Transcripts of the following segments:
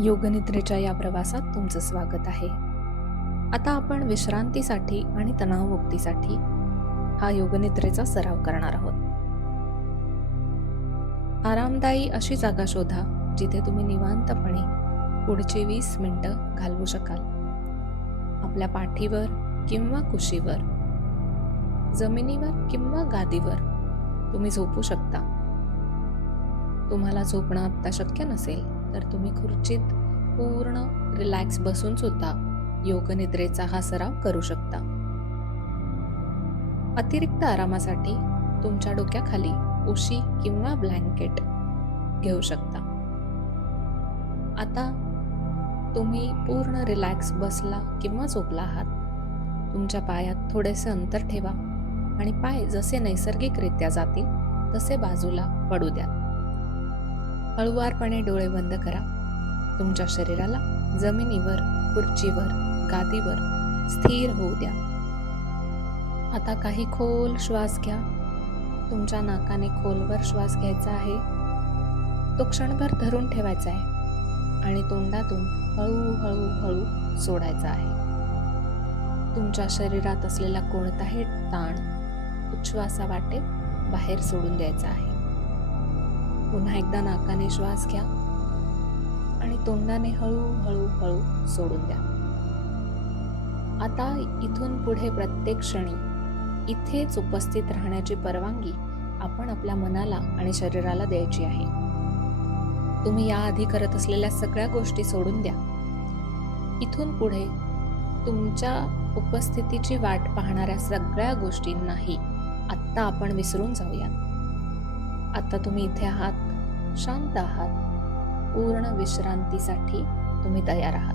योगनिद्रेच्या या प्रवासात तुमचं स्वागत आहे. आता आपण विश्रांतीसाठी आणि तणावमुक्तीसाठी हा योगनिद्रेचा सराव करणार आहोत. आरामदायी अशी जागा शोधा जिथे तुम्ही निवांतपणे पुढची वीस मिनटं घालवू शकाल. आपल्या पाठीवर किंवा कुशीवर जमिनीवर किंवा गादीवर तुम्ही झोपू शकता. तुम्हाला झोपणं आत्ता शक्य नसेल तर तुम्ही खुर्चीत पूर्ण रिलॅक्स बसून सुद्धा योगनिद्रेचा हा सराव करू शकता. अतिरिक्त आरामासाठी तुमच्या डोक्याखाली उशी किंवा ब्लँकेट घेऊ शकता. आता तुम्ही पूर्ण रिलॅक्स बसला किंवा झोपला आहात तुमच्या पायात थोडेसे अंतर ठेवा आणि पाय जसे नैसर्गिकरित्या जातील तसे बाजूला पडू द्या हळुवारपणे डोळे बंद करा. तुमच्या शरीराला जमिनीवर खुर्चीवर गादीवर स्थिर होऊ द्या. आता काही खोल श्वास घ्या. तुमच्या नाकाने खोलवर श्वास घ्यायचा आहे. तो क्षणभर धरून ठेवायचा आहे आणि तोंडातून हळूहळू हळू सोडायचा आहे. तुमच्या शरीरात असलेला कोणताही ताण उच्छ्वासा वाटे बाहेर सोडून द्यायचा आहे. पुन्हा एकदा नाकाने श्वास घ्या आणि तोंडाने हळूहळू हळू सोडून द्या. आता इथून पुढे प्रत्येक क्षणी इथेच उपस्थित राहण्याची परवानगी आपण आपल्या मनाला आणि शरीराला द्यायची आहे. तुम्ही याआधी करत असलेल्या सगळ्या गोष्टी सोडून द्या. इथून पुढे तुमच्या उपस्थितीची वाट पाहणाऱ्या सगळ्या गोष्टींनाही आत्ता आपण विसरून जाऊयात. आता तुम्ही इथे आहात. शांत आहात. पूर्ण विश्रांतीसाठी तुम्ही तयार आहात.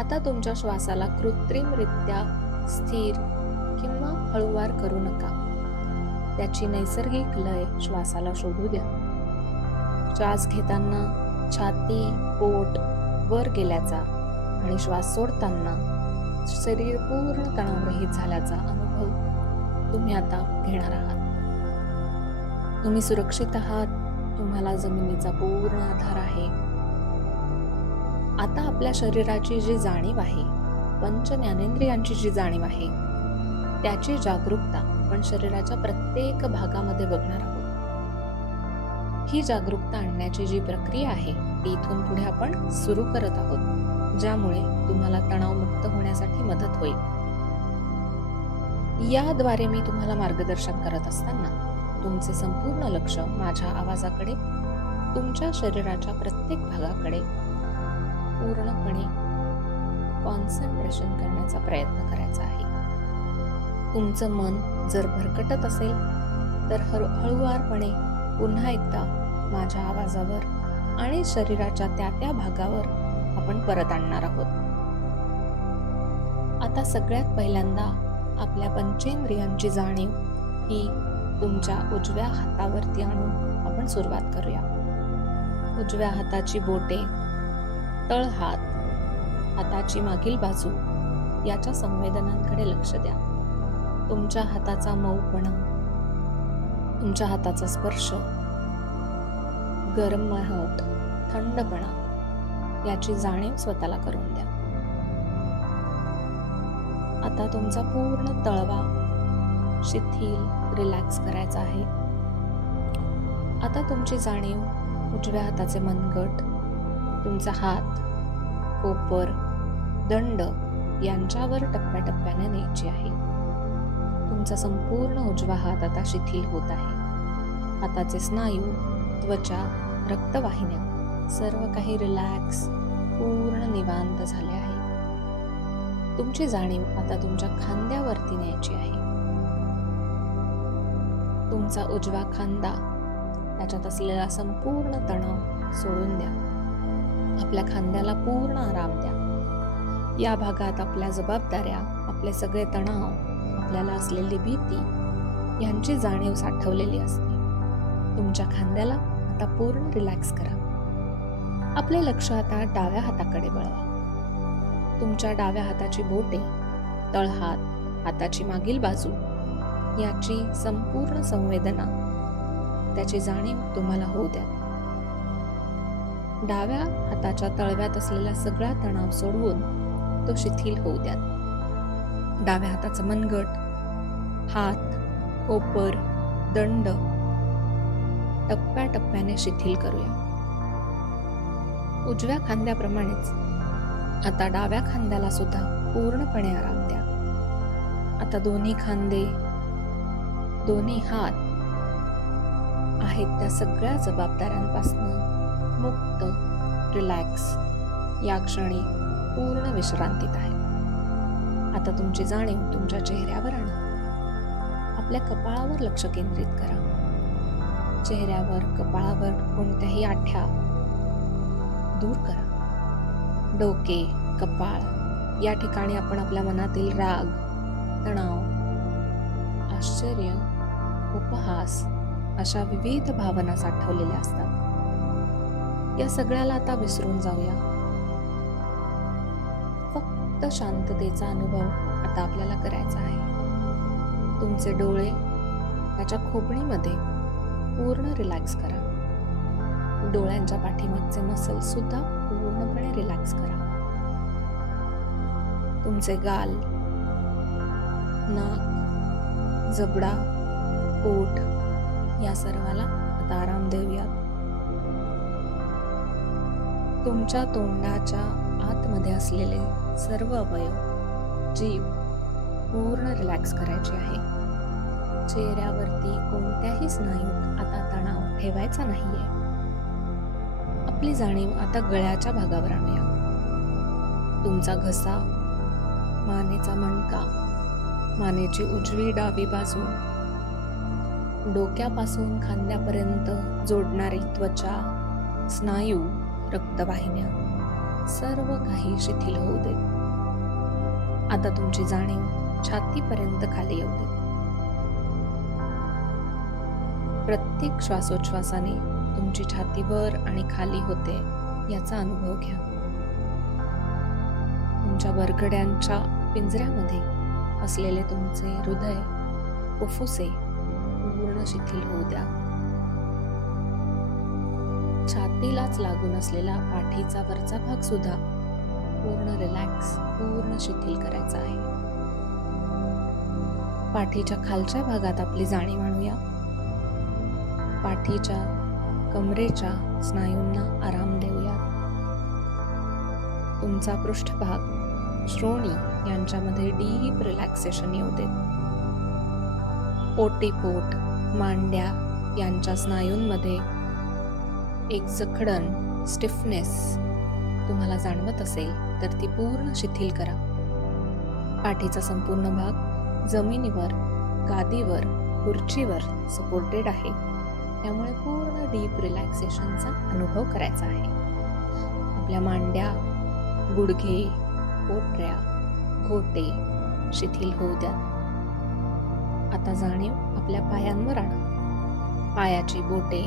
आता तुमच्या श्वासाला कृत्रिमरित्या स्थिर किंवा हळूवार करू नका. त्याची नैसर्गिक लय श्वासाला शोधू द्या. श्वास घेताना छाती पोट वर गेल्याचा आणि श्वास सोडताना शरीर पूर्ण तणावरहित झाल्याचा अनुभव तुम्ही आता घेणार आहात. तुम्ही सुरक्षित आहात. तुम्हाला जमिनीचा पूर्ण आधार आहे. आता आपल्या शरीराची जी जाणीव आहे पंच ज्ञानेंद्रियांची जी जाणीव आहे त्याची जागरूकता आपण शरीराच्या प्रत्येक भागामध्ये बघणार आहोत. ही जागरूकता आणण्याची जी प्रक्रिया आहे ती इथून पुढे आपण सुरू करत आहोत ज्यामुळे तुम्हाला तणावमुक्त होण्यासाठी मदत होईल. याद्वारे मी तुम्हाला मार्गदर्शन करत असताना तुमचे संपूर्ण लक्ष माझ्या आवाजाकडे तुमच्या शरीराच्या प्रत्येक भागाकडे. पूर्णपणे कॉन्सन्ट्रेशन करण्याचा प्रयत्न करायचा आहे. तुमचं मन जर भरकटत असेल तर हळू पुन्हा एकदा माझ्या आवाजावर आणि शरीराच्या त्या त्या भागावर आपण परत आणणार आहोत. आता सगळ्यात पहिल्यांदा आपल्या पंचेंद्रियांची जाणीव ही तुमच्या उजव्या हातावरती आणून आपण सुरुवात करूया. उजव्या हाताची बोटे तळ हात हाताची मागील बाजू याच्या संवेदनांकडे लक्ष द्या. तुमच्या हाताचा मऊपणा तुमच्या हाताचा स्पर्श गरम थंडपणा याची जाणीव स्वतःला करून द्या. आता तुमचा पूर्ण तळवा शिथिल रिलॅक्स करायचा आहे. आता तुमची जाणीव उजव्या हाताचे मनगट तुमचा हात कोपर दंड यांच्यावर टप्प्याटप्प्याने न्यायची आहे. तुमचा संपूर्ण उजवा हात आता शिथिल होत आहे. हाताचे स्नायू त्वचा रक्तवाहिन्या सर्व काही रिलॅक्स पूर्ण निवांत झाले आहे. तुमची जाणीव आता तुमच्या खांद्यावरती न्यायची आहे. तुमचा उजवा खांदा. त्याच्यात असलेला संपूर्ण तणाव सोडून द्या. आपल्या खांद्याला पूर्ण आराम द्या. या भागात आपल्या जबाबदाऱ्या आपले सगळे तणाव आपल्याला असलेली भीती यांची जाणीव साठवलेली असते. तुमच्या खांद्याला आता पूर्ण रिलॅक्स करा. आपले लक्ष आता डाव्या हाताकडे वळवा. तुमच्या डाव्या हाताची बोटे तळहात हाताची मागील बाजू याची संपूर्ण संवेदना. त्याची जाणीव तुम्हाला होऊ द्या. डाव्या हाताच्या तळव्यात असलेला सगळा तणाव सोडवून तो शिथिल होऊ द्या. डाव्या हाताचा मनगट हात कोपर दंड टप्प्याटप्प्याने शिथिल करूया. उजव्या खांद्याप्रमाणेच आता डाव्या खांद्याला सुद्धा पूर्णपणे आराम द्या. आता दोन्ही खांदे दोन्ही हात आहेत त्या सगळ्या जबाबदाऱ्यांपासून मुक्त रिलॅक्स या क्षणी पूर्ण विश्रांतीत आहे आता तुमची जाणीव तुमच्या चेहऱ्यावर आणा. आपल्या कपाळावर लक्ष केंद्रित करा. चेहऱ्यावर कपाळावर कोणत्याही आठ्या दूर करा. डोके कपाळ या ठिकाणी आपण आपल्या मनातील राग तणाव आश्चर्य उपहास अशा विविध भावना साठवलेल्या असतात. या सगळ्याला आता विसरून जाऊया. फक्त शांततेचा अनुभव आता आपल्याला करायचा आहे. तुमचे डोळे त्याच्या खोबणीमध्ये पूर्ण रिलॅक्स करा. डोळ्यांच्या पाठीमागचे मसल सुद्धा पूर्णपणे रिलॅक्स करा. तुमचे गाल नाक जबडा ओठ. या सर्वाला आता आराम देऊयात. तुमच्या तोंडाच्या आतमध्ये असलेले सर्व अवयव जीव पूर्ण रिलॅक्स करायचे आहे. चेहऱ्यावरती कोणत्याही स्नायूत आता तणाव ठेवायचा नाहीये. आपली जाणीव आता गळ्याच्या भागावर आणूया. तुमचा घसा मानेचा मणका मानेची उजवी डावी बाजू डोक्यापासून खांद्यापर्यंत जोडणारी त्वचा स्नायू रक्तवाहिन्या सर्व काही शिथिल होऊ दे आता तुमची जाणीव छातीपर्यंत खाली येऊ दे प्रत्येक श्वासोच्छ्वासाने तुमची छाती वर आणि खाली होते याचा अनुभव घ्या. तुमच्या बरगड्यांच्या पिंजऱ्यामध्ये असलेले तुमचे हृदय फुफ्फुसे पूर्ण शिथिल होऊ द्या. छातीलाच लागून असलेला पाठीचा वरचा भाग सुद्धा पूर्ण रिलॅक्स पूर्ण शिथिल करायचा आहे. पाठीच्या खालच्या भागात आपली जाणीव आणूया. पाठीच्या कमरेच्या स्नायूंना आराम देऊया. तुमचा पृष्ठभाग श्रोणी यांच्यामध्ये डीप रिलॅक्सेशन येऊ देत. पोट मांड्या यांच्या स्नायूंमध्ये एक जखडण स्टिफनेस तुम्हाला जाणवत असेल तर ती पूर्ण शिथिल करा. पाठीचा संपूर्ण भाग जमिनीवर गादीवर खुर्चीवर सपोर्टेड आहे. त्यामुळे पूर्ण डीप रिलॅक्सेशनचा अनुभव करायचा आहे. आपल्या मांड्या गुडघे पोटऱ्या घोटे शिथिल होऊ द्या. आता जाणीव आपल्या पायांवर आणा. पायाची बोटे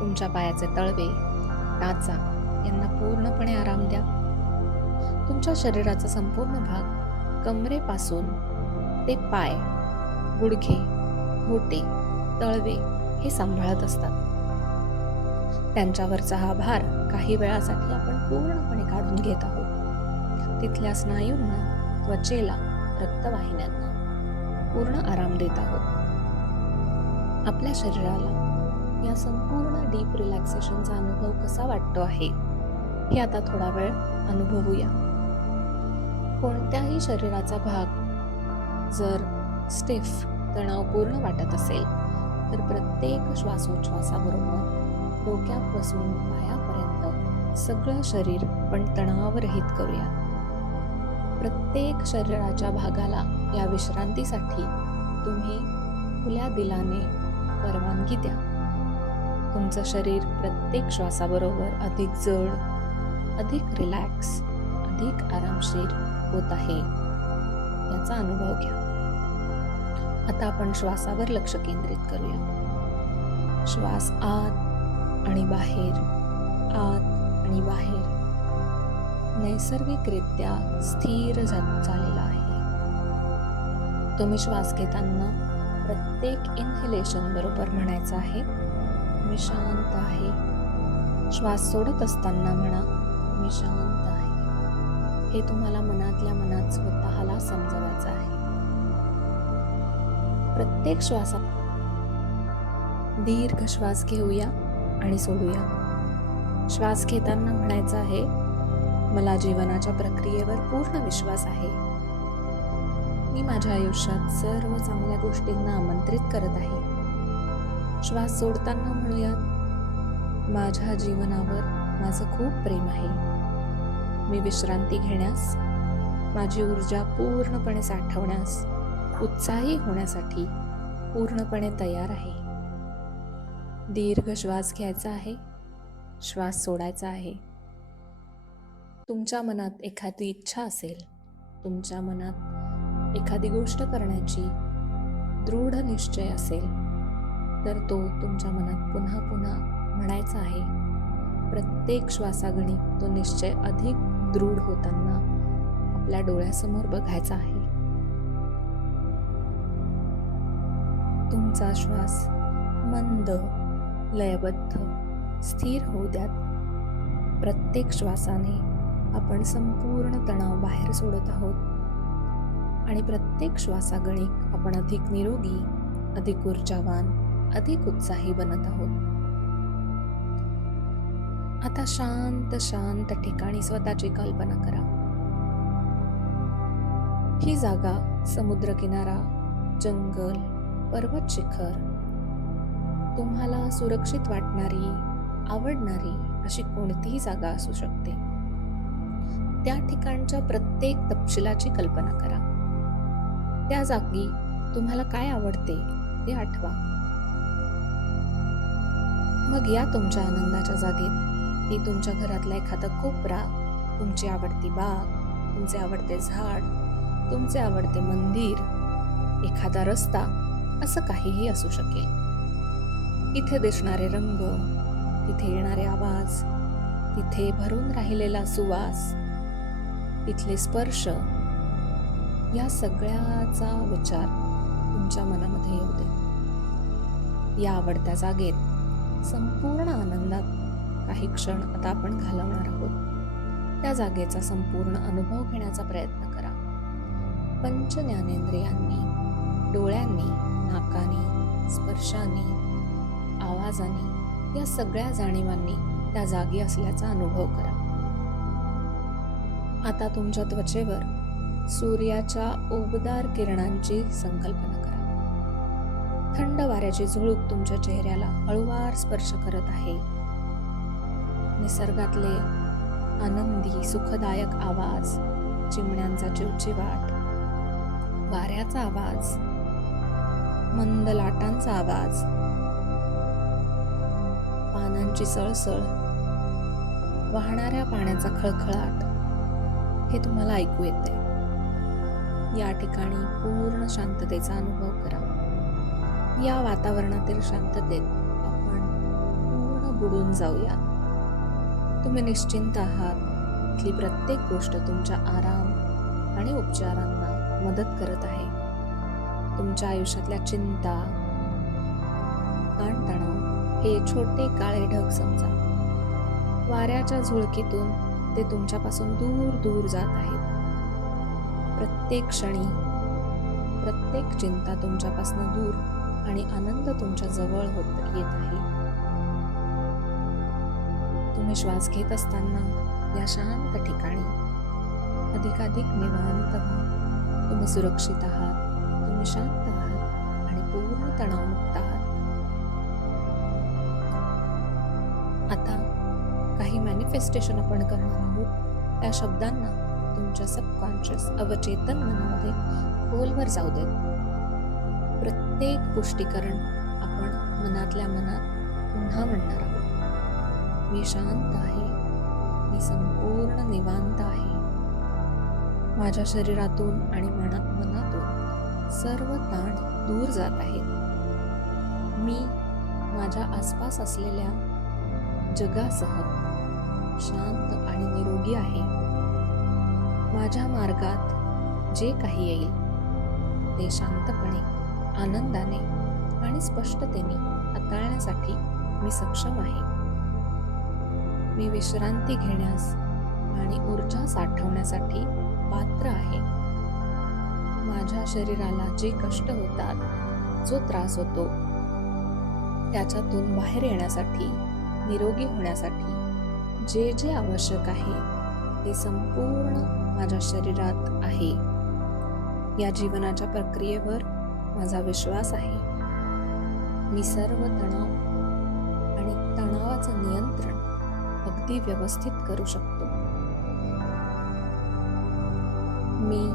तुमच्या पायाचे तळवे टाचा यांना पूर्णपणे आराम द्या. तुमच्या शरीराचा संपूर्ण भाग कमरेपासून ते पाय गुडघे घोटे तळवे हे सांभाळत असतात. त्यांच्यावरचा हा भार काही वेळासाठी आपण पूर्णपणे काढून घेत आहोत. तिथल्या स्नायूंना त्वचेला रक्तवाहिन्यांना पूर्ण आराम देत आहोत. आपल्या शरीराला या संपूर्ण डीप रिलॅक्सेशनचा अनुभव कसा वाटतो आहे हे आता थोडा वेळ अनुभवूया. कोणत्याही शरीराचा भाग जर स्टिफ तणावपूर्ण वाटत असेल तर प्रत्येक श्वासोच्छ्वासाबरोबर डोक्यापासून पायापर्यंत सगळं शरीर पण तणावरहित करूया. प्रत्येक शरीराच्या भागाला या विश्रांतीसाठी तुम्ही खुल्या दिलाने परवानगी द्या. तुमचं शरीर प्रत्येक श्वासाबरोबर अधिक जड अधिक रिलॅक्स अधिक आरामशीर होत आहे. याचा अनुभव घ्या. आता आपण श्वासावर लक्ष केंद्रित करूया. श्वास आत आणि बाहेर आत आणि बाहेर. नैसर्गिकरित्या स्थिर झा- झालेला आहे. तुम्ही श्वास घेताना प्रत्येक इन्हेलेशन बरोबर म्हणायचं आहे मी शांत आहे. श्वास सोडत असताना म्हणा मी शांत आहे. हे तुम्हाला मनातल्या मनात स्वतःला समजवायचं आहे. प्रत्येक श्वासात दीर्घ श्वास घेऊया आणि सोडूया. श्वास घेताना म्हणायचं आहे मला जीवनाच्या प्रक्रियेवर पूर्ण विश्वास आहे. मी माझ्या आयुष्यात सर्व चांगल्या गोष्टींना आमंत्रित करत आहे. श्वास सोडताना म्हणूयात माझ्या जीवनावर माझं खूप प्रेम आहे. मी विश्रांती घेण्यास माझी ऊर्जा पूर्णपणे साठवण्यास उत्साही होण्यासाठी पूर्णपणे तयार आहे. दीर्घ श्वास घ्यायचा आहे श्वास सोडायचा आहे. तुमच्या मनात एखादी इच्छा असेल तुमच्या मनात एखादी गोष्ट करण्याची दृढ निश्चय असेल तर तो तुमच्या मनात पुन्हा पुन्हा म्हणायचा आहे. प्रत्येक श्वासागणी तो निश्चय अधिक दृढ होताना आपल्या डोळ्यासमोर बघायचा आहे. तुमचा श्वास मंद लयबद्ध स्थिर होऊ द्यात. प्रत्येक श्वासाने आपण संपूर्ण तणाव बाहेर सोडत आहोत. आणि प्रत्येक श्वासागणिक आपण अधिक निरोगी अधिक ऊर्जावान अधिक उत्साही बनत आहोत. आता शांत शांत ठिकाणी स्वतःची कल्पना करा. ही जागा समुद्र किनारा जंगल पर्वत शिखर तुम्हाला सुरक्षित वाटणारी आवडणारी अशी कोणतीही जागा असू शकते. त्या ठिकाणच्या प्रत्येक तपशिलाची कल्पना करा. त्या जागी तुम्हाला काय आवडते ते आठवा. मग या तुमच्या आनंदाच्या जागेत ती तुमच्या घरातला एखादा कोपरा तुमची आवडती बाग तुमचे आवडते झाड तुमचे आवडते मंदिर एखादा रस्ता असं काहीही असू शकेल. इथे दिसणारे रंग तिथे येणारे आवाज तिथे भरून राहिलेला सुवास तिथले स्पर्श या सगळ्याचा विचार तुमच्या मनामध्ये येऊ दे. या आवडत्या जागेत संपूर्ण आनंदात काही क्षण आता आपण घालवणार आहोत. त्या जागेचा संपूर्ण अनुभव घेण्याचा प्रयत्न करा. पंच ज्ञानेंद्रियांनी डोळ्यांनी नाकाने स्पर्शाने आवाजाने या सगळ्या जाणीवांनी त्या जागी असल्याचा अनुभव करा. आता तुमच्या त्वचेवर सूर्याच्या उबदार किरणांची संकल्पना करा. थंड वाऱ्याची झुळूक तुमच्या चेहऱ्याला हळूवार स्पर्श करत आहे. निसर्गातले आनंदी सुखदायक आवाज चिमण्यांचा चिवचिवाट वाऱ्याचा आवाज मंद लाटांचा आवाज पानांची सळसळ वाहणाऱ्या पाण्याचा खळखळाट हे तुम्हाला ऐकू येते या ठिकाणी पूर्ण शांततेचा अनुभव करा. या वातावरणातील शांततेत आपण पूर्ण बुडून जाऊया तुम्ही निश्चिंत आहात इथली प्रत्येक गोष्ट तुमच्या आराम आणि उपचारांना मदत करत आहे. तुमच्या आयुष्यातल्या चिंता ताणतणाव हे छोटे काळे ढग समजा. वाऱ्याच्या झुळकीतून ते तुमच्यापासून दूर दूर जात आहेत. प्रत्येक क्षणी प्रत्येक चिंता तुमच्यापासून दूर आणि आनंद तुमच्या जवळ होत येत आहे. तुम्ही श्वास घेत असताना या शांत ठिकाणी अधिकाधिक निवांत व्हा. तुम्ही सुरक्षित आहात तुम्ही शांत आहात आणि पूर्ण तणावमुक्त आहात. आता काही मॅनिफेस्टेशन आपण करणार आहोत त्या शब्दांना तुमच्या सबकॉन्शियस अवचेतन मनामध्ये खोलवर जाऊ देत. प्रत्येक पुष्टीकरण आपण मनातल्या मनात पुन्हा म्हणणार आहोत. मी शांत आहे. मी संपूर्ण निवांत आहे. माझ्या शरीरातून आणि मना मनातून सर्व ताण दूर जात आहेत. मी माझ्या आसपास असलेल्या जगासह शांत आणि निरोगी आहे. माझ्या मार्गात जे काही येईल ते शांतपणे आनंदाने आणि स्पष्टतेने हाताळण्यासाठी मी सक्षम आहे. मी विश्रांती घेण्यास आणि ऊर्जा साठवण्यासाठी पात्र आहे. माझ्या शरीराला जे कष्ट होतात जो त्रास होतो त्याच्यातून बाहेर येण्यासाठी निरोगी होण्यासाठी जे जे आवश्यक आहे ते संपूर्ण माझ्या शरीरात आहे. या जीवनाच्या प्रक्रियेवर माझा विश्वास आहे. मी सर्व तणाव आणि तणावाचं नियंत्रण अगदी व्यवस्थित करू शकतो. मी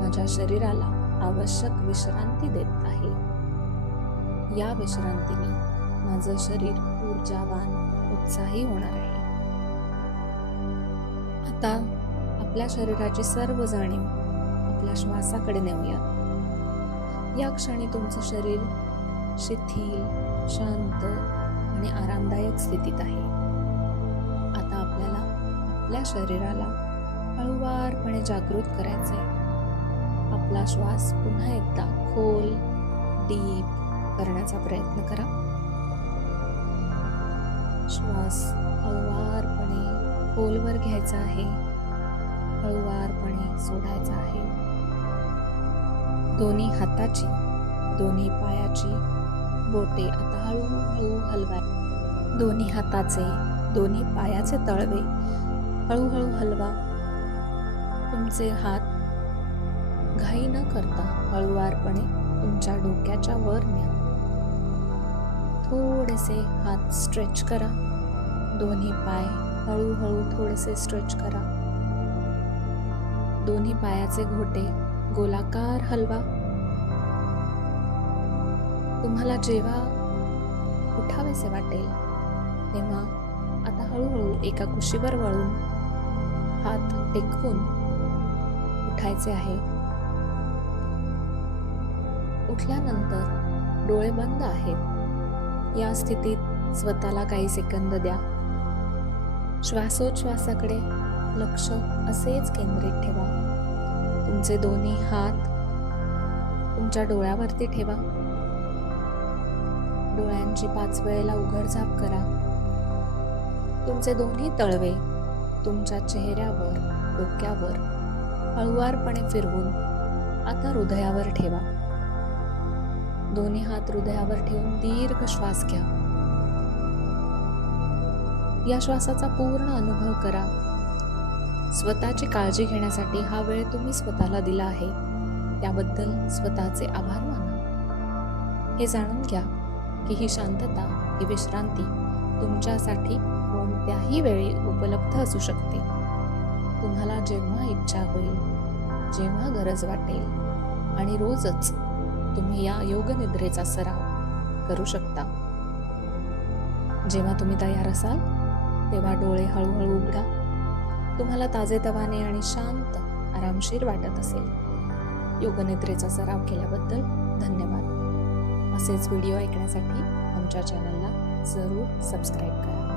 माझ्या शरीराला आवश्यक विश्रांती देत आहे. या विश्रांतीने माझं शरीर ऊर्जावान उत्साही होणार आहे. आता आपल्या शरीराची सर्व जाणीव आपल्या श्वासाकडे नेऊया. या क्षणी तुमचं शरीर शिथिल शांत आणि आरामदायक स्थितीत आहे. आता आपल्याला आपल्या शरीराला हळूवारपणे जागृत करायचे आपला श्वास पुन्हा एकदा खोल डीप करण्याचा प्रयत्न करा. श्वास हळूवारपणे खोलवर घ्यायचा आहे. हळुवारपणे सोडायचा आहे. दोन्ही हाताची दोन्ही पायाची बोटे आता हळूहळू हलवा दोन्ही हाताचे दोन्ही पायाचे तळवे हळूहळू हलवा. तुमचे हात घाई न करता हळुवारपणे तुमच्या डोक्याच्या वर न्या. थोडेसे हात स्ट्रेच करा. दोन्ही पाय हळूहळू थोडेसे स्ट्रेच करा. दोन्ही पायाचे घोटे गोलाकार हलवा. तुम्हाला जेव्हा उठावेसे वाटेल तेव्हा आता हळूहळू एका कुशीवर वळून हात टेकवून उठायचे आहे. उठल्यानंतर डोळे बंद आहेत. या स्थितीत स्वतःला काही सेकंद द्या. श्वासोच्छ्वासाकडे लक्ष असेच केंद्रित ठेवा. तुमचे दोन्ही हात तुमच्या डोळ्यावरती ठेवा. डोळ्यांची पाच वेळेला उघडझाप करा. तुमचे दोन्ही तळवे तुमच्या चेहऱ्यावर डोक्यावर हळुवारपणे फिरवून आता हृदयावर ठेवा. दोन्ही हात हृदयावर ठेवून दीर्घ श्वास घ्या. या श्वासाचा पूर्ण अनुभव करा. स्वतःची काळजी घेण्यासाठी हा वेळ तुम्ही स्वतःला दिला आहे. त्याबद्दल स्वतःचे आभार माना. हे जाणून घ्या की ही शांतता ही विश्रांती तुमच्यासाठी कोणत्याही वेळी उपलब्ध असू शकते. तुम्हाला जेव्हा इच्छा होईल जेव्हा गरज वाटेल आणि रोजच तुम्ही या योगनिद्रेचा सराव करू शकता. जेव्हा तुम्ही तयार असाल तेव्हा डोळे हळूहळू उघडा. तुम्हाला ताजेतवाने आणि शांत आरामशीर वाटत असेल. योगनिद्रेचा सराव केल्याबद्दल धन्यवाद. असेच व्हिडिओ ऐकण्यासाठी आमच्या चॅनलला जरूर सबस्क्राईब करा.